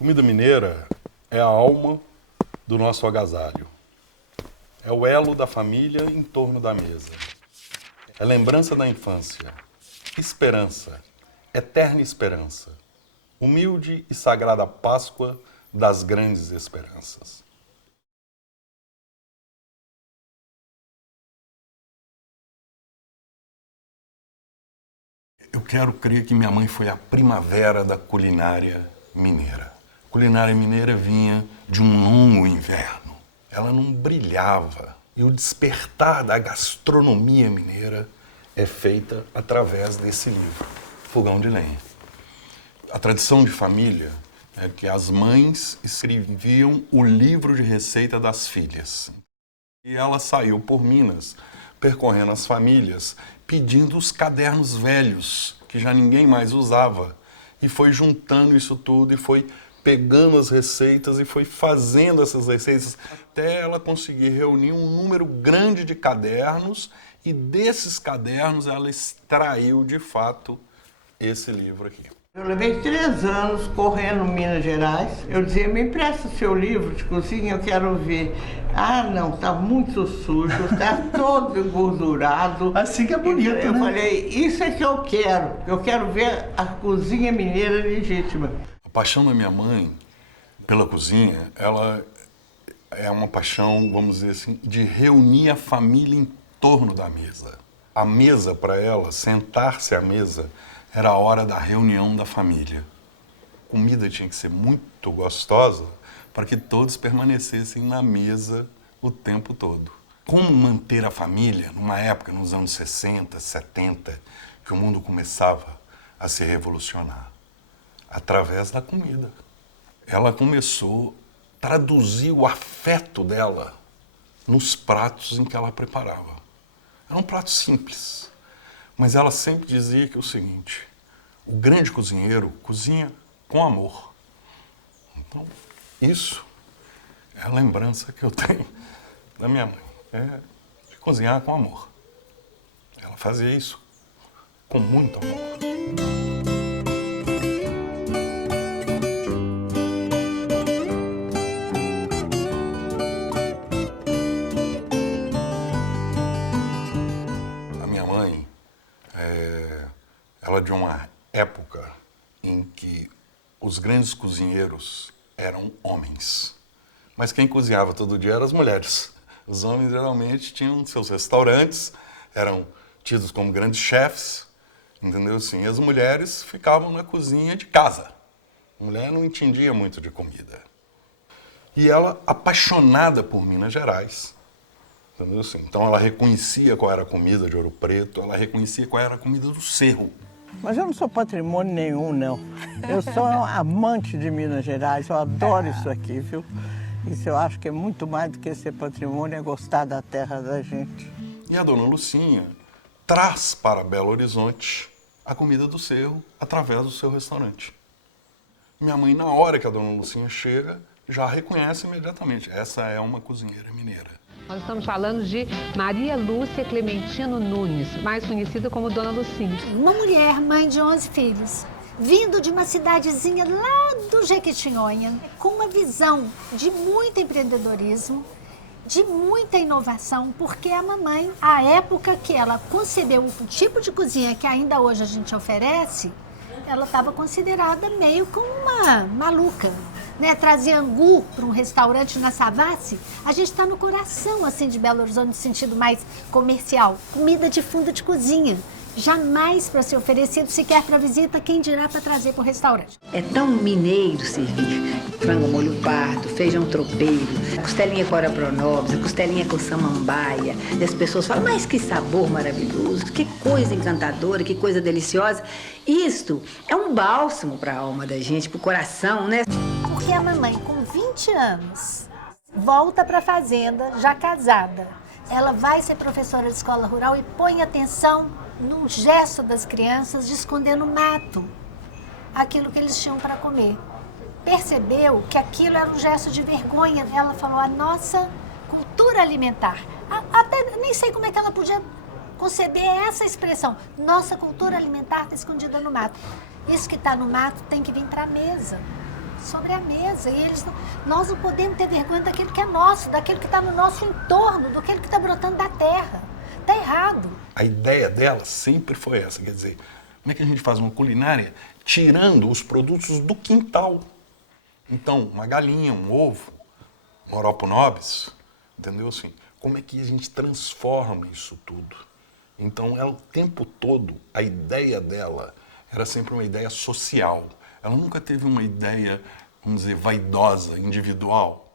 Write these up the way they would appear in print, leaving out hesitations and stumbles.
Comida mineira é a alma do nosso agasalho. É o elo da família em torno da mesa. É lembrança da infância, esperança, eterna esperança, humilde e sagrada Páscoa das grandes esperanças. Eu quero crer que minha mãe foi a primavera da culinária mineira. A culinária mineira vinha de um longo inverno. Ela não brilhava. E o despertar da gastronomia mineira é feita através desse livro, Fogão de Lenha. A tradição de família é que as mães escreviam o livro de receita das filhas. E ela saiu por Minas, percorrendo as famílias, pedindo os cadernos velhos, que já ninguém mais usava. E foi juntando isso tudo e foi pegando as receitas e foi fazendo essas receitas até ela conseguir reunir um número grande de cadernos e desses cadernos ela extraiu, de fato, esse livro aqui. Eu levei 3 anos correndo em Minas Gerais. Eu dizia, me empresta o seu livro de cozinha, eu quero ver. Ah, não, tá muito sujo, tá todo engordurado. Assim que é bonito, eu né? falei, isso é que eu quero. Eu quero ver a cozinha mineira legítima. A paixão da minha mãe pela cozinha, ela é uma paixão, vamos dizer assim, de reunir a família em torno da mesa. A mesa, para ela, sentar-se à mesa, era a hora da reunião da família. A comida tinha que ser muito gostosa para que todos permanecessem na mesa o tempo todo. Como manter a família numa época, nos anos 60, 70, que o mundo começava a se revolucionar? Através da comida. Ela começou a traduzir o afeto dela nos pratos em que ela preparava. Era um prato simples. Mas ela sempre dizia que é o seguinte, o grande cozinheiro cozinha com amor. Então, isso é a lembrança que eu tenho da minha mãe, é de cozinhar com amor. Ela fazia isso com muito amor. A minha mãe, ela é de uma época em que os grandes cozinheiros eram homens. Mas quem cozinhava todo dia eram as mulheres. Os homens geralmente tinham seus restaurantes, eram tidos como grandes chefes, entendeu? Assim, e as mulheres ficavam na cozinha de casa. A mulher não entendia muito de comida. E ela, apaixonada por Minas Gerais, entendeu? Assim, então ela reconhecia qual era a comida de Ouro Preto, ela reconhecia qual era a comida do Cerro. Mas eu não sou patrimônio nenhum, não. Eu sou amante de Minas Gerais, eu adoro isso aqui, viu? Isso eu acho que é muito mais do que ser patrimônio, é gostar da terra da gente. E a dona Lucinha traz para Belo Horizonte a comida do Cerro através do seu restaurante. Minha mãe, na hora que a dona Lucinha chega, já reconhece imediatamente. Essa é uma cozinheira mineira. Nós estamos falando de Maria Lúcia Clementino Nunes, mais conhecida como Dona Lucinha. Uma mulher, mãe de 11 filhos, vindo de uma cidadezinha lá do Jequitinhonha, com uma visão de muito empreendedorismo, de muita inovação, porque a mamãe, a época que ela concebeu o tipo de cozinha que ainda hoje a gente oferece, ela estava considerada meio como uma maluca, né? Trazer angu para um restaurante na Savassi, a gente está no coração assim de Belo Horizonte, no sentido mais comercial. Comida de fundo de cozinha, jamais para ser oferecido sequer para visita, quem dirá para trazer para o restaurante. É tão mineiro servir frango ao molho pardo, feijão tropeiro, costelinha com hora pronobis, costelinha com samambaia. E as pessoas falam, mas que sabor maravilhoso, que coisa encantadora, que coisa deliciosa. Isto é um bálsamo para a alma da gente, para o coração, né? Porque a mamãe, com 20 anos, volta para a fazenda, já casada. Ela vai ser professora de escola rural e põe atenção no gesto das crianças de esconder no mato aquilo que eles tinham para comer. Percebeu que aquilo era um gesto de vergonha. Ela falou, a nossa cultura alimentar. Até nem sei como é que ela podia conceber essa expressão. Nossa cultura alimentar está escondida no mato. Isso que está no mato tem que vir para a mesa. sobre a mesa. E nós não podemos ter vergonha daquilo que é nosso, daquilo que está no nosso entorno, daquilo que está brotando da terra. Está errado. A ideia dela sempre foi essa, quer dizer, como é que a gente faz uma culinária tirando os produtos do quintal? Então, uma galinha, um ovo, um oropo nobis, entendeu assim? Como é que a gente transforma isso tudo? Então, ela, o tempo todo, a ideia dela era sempre uma ideia social. Ela nunca teve uma ideia, vamos dizer, vaidosa, individual.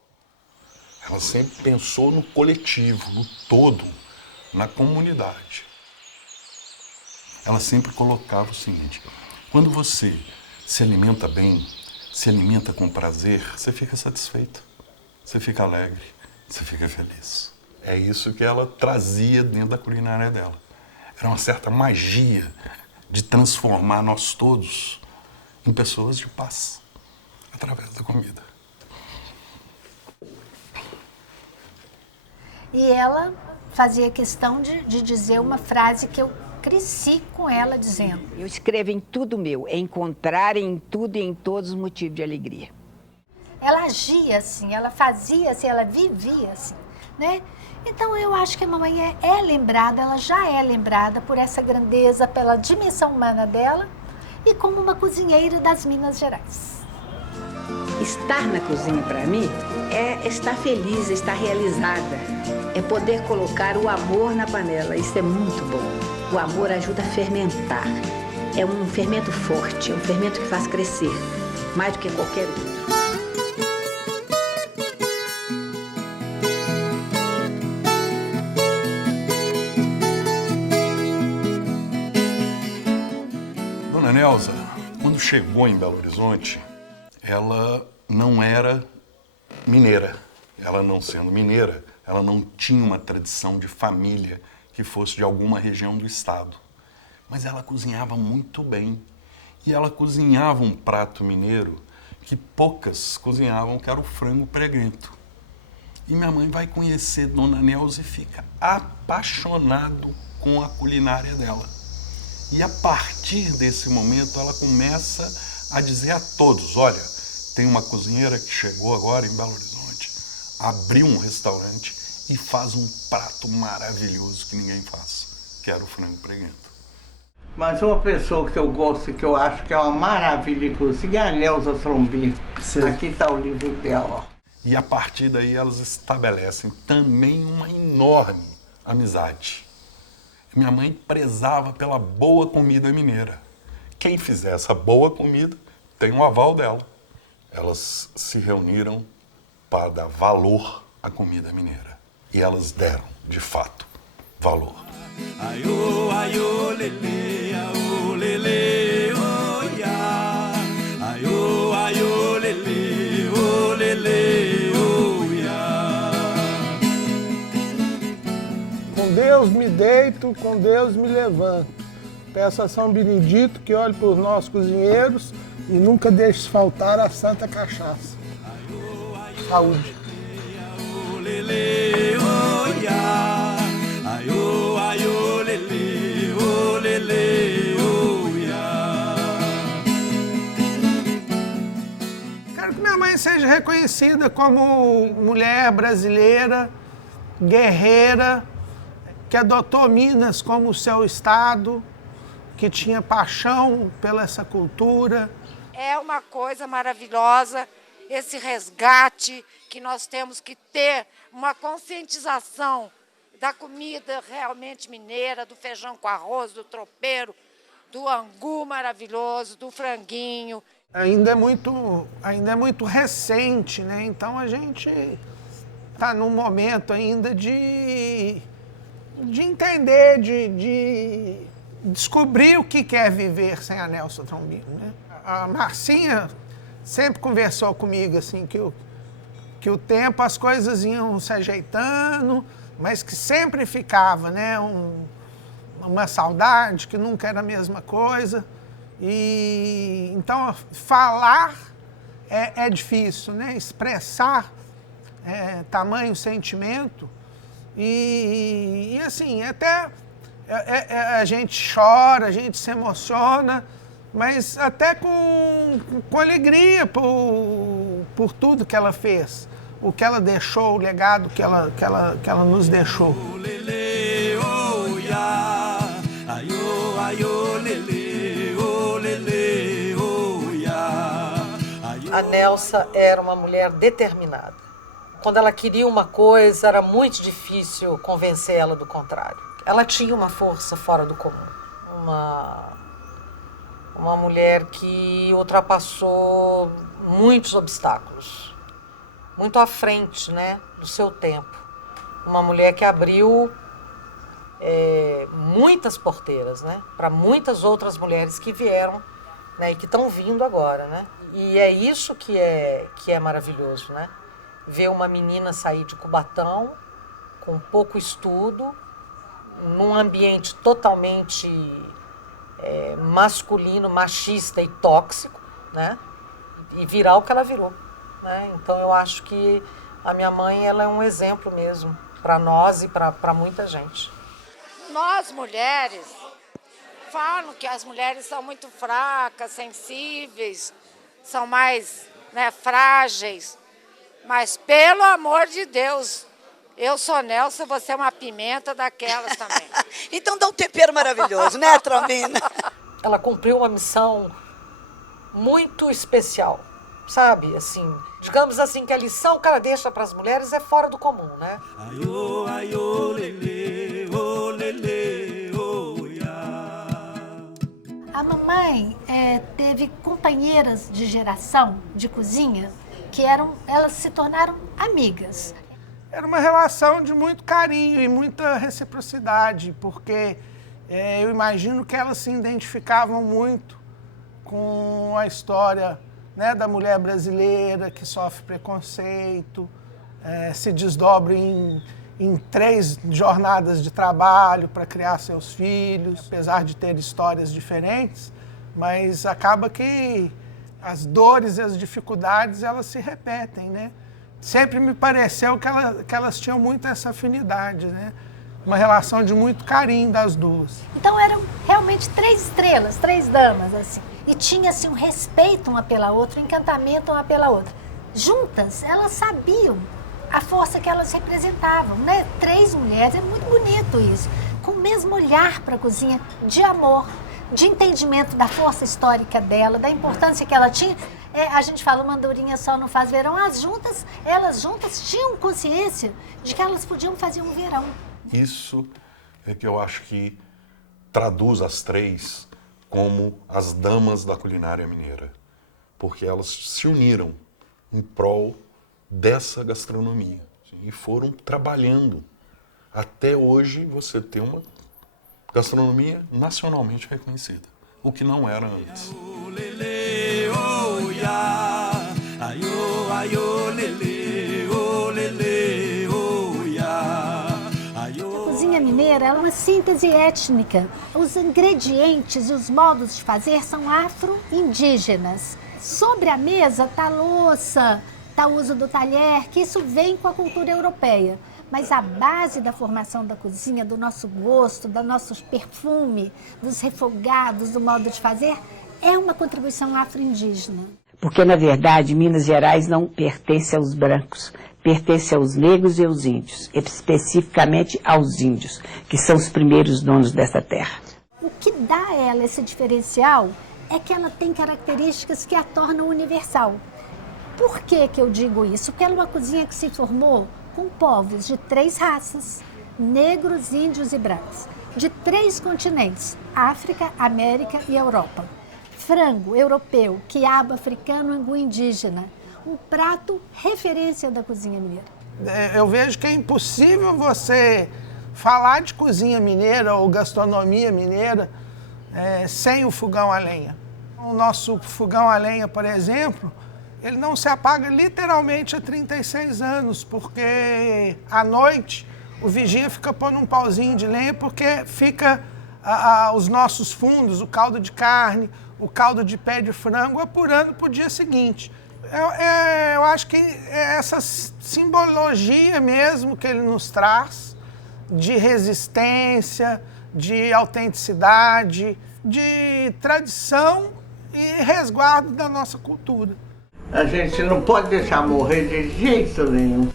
Ela sempre pensou no coletivo, no todo, na comunidade. Ela sempre colocava o seguinte: quando você se alimenta bem, se alimenta com prazer, você fica satisfeito, você fica alegre, você fica feliz. É isso que ela trazia dentro da culinária dela. Era uma certa magia de transformar nós todos em pessoas de paz, através da comida. E ela fazia questão de dizer uma frase que eu cresci com ela dizendo. Eu escrevo em tudo meu, encontrar em tudo e em todos os motivos de alegria. Ela agia assim, ela fazia assim, ela vivia assim, né? Então eu acho que a mamãe é lembrada, ela já é lembrada por essa grandeza, pela dimensão humana dela e como uma cozinheira das Minas Gerais. Estar na cozinha, para mim, é estar feliz, estar realizada. É poder colocar o amor na panela. Isso é muito bom. O amor ajuda a fermentar. É um fermento forte, é um fermento que faz crescer, mais do que qualquer outro. Dona Nelza, quando chegou em Belo Horizonte, ela não era mineira. Ela não sendo mineira, ela não tinha uma tradição de família que fosse de alguma região do estado. Mas ela cozinhava muito bem. E ela cozinhava um prato mineiro que poucas cozinhavam, que era o frango pregrento. E minha mãe vai conhecer Dona Nelza e fica apaixonado com a culinária dela. E a partir desse momento ela começa a dizer a todos: olha, tem uma cozinheira que chegou agora em Belo Horizonte, abriu um restaurante e faz um prato maravilhoso que ninguém faz, que era o frango pregrento. Mas uma pessoa que eu gosto e que eu acho que é uma maravilha, inclusive, é a Nelza Trombino. Aqui está o livro dela. E a partir daí elas estabelecem também uma enorme amizade. Minha mãe prezava pela boa comida mineira. Quem fizer essa boa comida tem um aval dela. Elas se reuniram para dar valor à comida mineira. E elas deram, de fato, valor. Aiô, aiô, lelê, aiô, lelê, oh, ya. Aiô, aiô, lelê, oh, lelê, oh, ya. Com Deus me deito, com Deus me levanto. Peço a São Benedito que olhe por nós cozinheiros e nunca deixe faltar a santa cachaça. Saúde. Aiô, lelê, oh, ya. Aiô, aiô, lelê, oh, lelê, oh, ya. Quero que minha mãe seja reconhecida como mulher brasileira, guerreira, que adotou Minas como seu estado, que tinha paixão pela essa cultura. É uma coisa maravilhosa esse resgate que nós temos que ter, uma conscientização da comida realmente mineira, do feijão com arroz, do tropeiro, do angu maravilhoso, do franguinho. Ainda é muito recente, né? Então a gente está num momento ainda de entender, de descobrir o que é viver sem a Nelza Trombino, né? A Marcinha sempre conversou comigo assim que o tempo as coisas iam se ajeitando, mas que sempre ficava, né, uma saudade, que nunca era a mesma coisa. E então falar é difícil, né? Expressar tamanho sentimento e assim, até a gente chora, a gente se emociona, mas até com alegria por tudo que ela fez, o que ela deixou, o legado que ela nos deixou. A Nelsa era uma mulher determinada. Quando ela queria uma coisa, era muito difícil convencer ela do contrário. Ela tinha uma força fora do comum. Uma mulher que ultrapassou muitos obstáculos. Muito à frente, né, do seu tempo. Uma mulher que abriu muitas porteiras, né, para muitas outras mulheres que vieram, né, e que estão vindo agora, né? E é isso que é maravilhoso, né? Ver uma menina sair de Cubatão com pouco estudo, num ambiente totalmente masculino, machista e tóxico, né? E virar o que ela virou, né? Então eu acho que a minha mãe, ela é um exemplo mesmo para nós e para muita gente. Nós mulheres falam que as mulheres são muito fracas, sensíveis, são mais, né, frágeis, mas pelo amor de Deus, eu sou Nelsa, você é uma pimenta daquelas também. Então dá um tempero maravilhoso, né, Trombina? Ela cumpriu uma missão muito especial, sabe? Assim, digamos assim, que a lição que ela deixa para as mulheres é fora do comum, né? Aiô, aiô, lelê, ô, lelê, ô, ia. A mamãe teve companheiras de geração de cozinha que elas se tornaram amigas. Era uma relação de muito carinho e muita reciprocidade, porque eu imagino que elas se identificavam muito com a história, né, da mulher brasileira que sofre preconceito, se desdobra em 3 jornadas de trabalho para criar seus filhos, apesar de ter histórias diferentes, mas acaba que as dores e as dificuldades, elas se repetem, né? Sempre me pareceu que elas tinham muito essa afinidade, né? Uma relação de muito carinho das duas. Então eram realmente 3 estrelas, 3 damas, assim. E tinha assim, um respeito uma pela outra, um encantamento uma pela outra. Juntas, elas sabiam a força que elas representavam, né? 3 mulheres, é muito bonito isso. Com o mesmo olhar para a cozinha, de amor, de entendimento da força histórica dela, da importância que ela tinha. A gente fala, uma andorinha só não faz verão. Elas juntas tinham consciência de que elas podiam fazer um verão. Isso é que eu acho que traduz as 3 como as damas da culinária mineira, porque elas se uniram em prol dessa gastronomia, assim, e foram trabalhando. Até hoje você tem uma gastronomia nacionalmente reconhecida, o que não era antes. A cozinha mineira é uma síntese étnica. Os ingredientes e os modos de fazer são afro-indígenas. Sobre a mesa está a louça, está o uso do talher, que isso vem com a cultura europeia. Mas a base da formação da cozinha, do nosso gosto, do nosso perfume, dos refogados, do modo de fazer, é uma contribuição afro-indígena. Porque, na verdade, Minas Gerais não pertence aos brancos, pertence aos negros e aos índios, especificamente aos índios, que são os primeiros donos dessa terra. O que dá a ela esse diferencial é que ela tem características que a tornam universal. Por que eu digo isso? Porque ela é uma cozinha que se formou com povos de 3 raças, negros, índios e brancos, de 3 continentes, África, América e Europa. Frango europeu, quiabo africano, angu indígena, um prato referência da cozinha mineira. Eu vejo que é impossível você falar de cozinha mineira ou gastronomia mineira sem o fogão a lenha. O nosso fogão a lenha, por exemplo, ele não se apaga literalmente há 36 anos, porque à noite o vigia fica pondo um pauzinho de lenha porque fica os nossos fundos, o caldo de carne, o caldo de pé de frango, apurando para o dia seguinte. Eu acho que é essa simbologia mesmo que ele nos traz, de resistência, de autenticidade, de tradição e resguardo da nossa cultura. A gente não pode deixar morrer de jeito nenhum.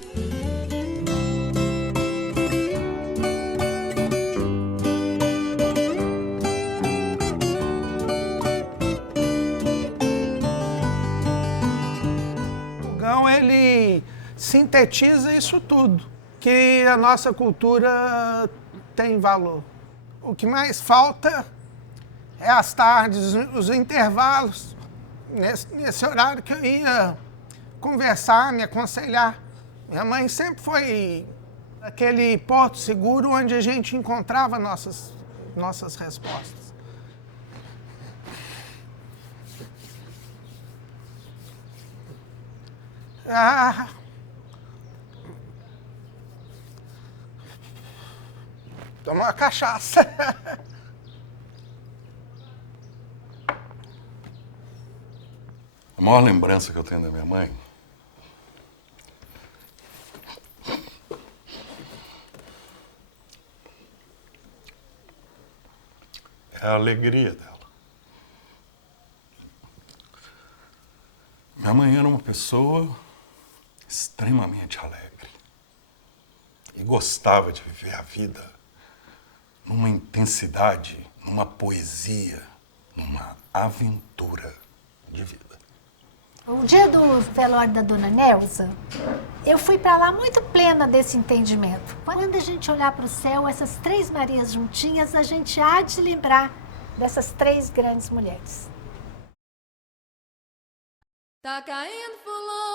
O Gão, ele sintetiza isso tudo, que a nossa cultura tem valor. O que mais falta é as tardes, os intervalos, nesse horário que eu ia conversar, me aconselhar. Minha mãe sempre foi aquele porto seguro onde a gente encontrava nossas respostas. Tomar uma cachaça. A maior lembrança que eu tenho da minha mãe é a alegria dela. Minha mãe era uma pessoa extremamente alegre e gostava de viver a vida numa intensidade, numa poesia, numa aventura de vida. O dia do velório da dona Nelza, eu fui para lá muito plena desse entendimento. Quando a gente olhar para o céu, essas três Marias juntinhas, a gente há de lembrar dessas três grandes mulheres. Tá caindo fulano.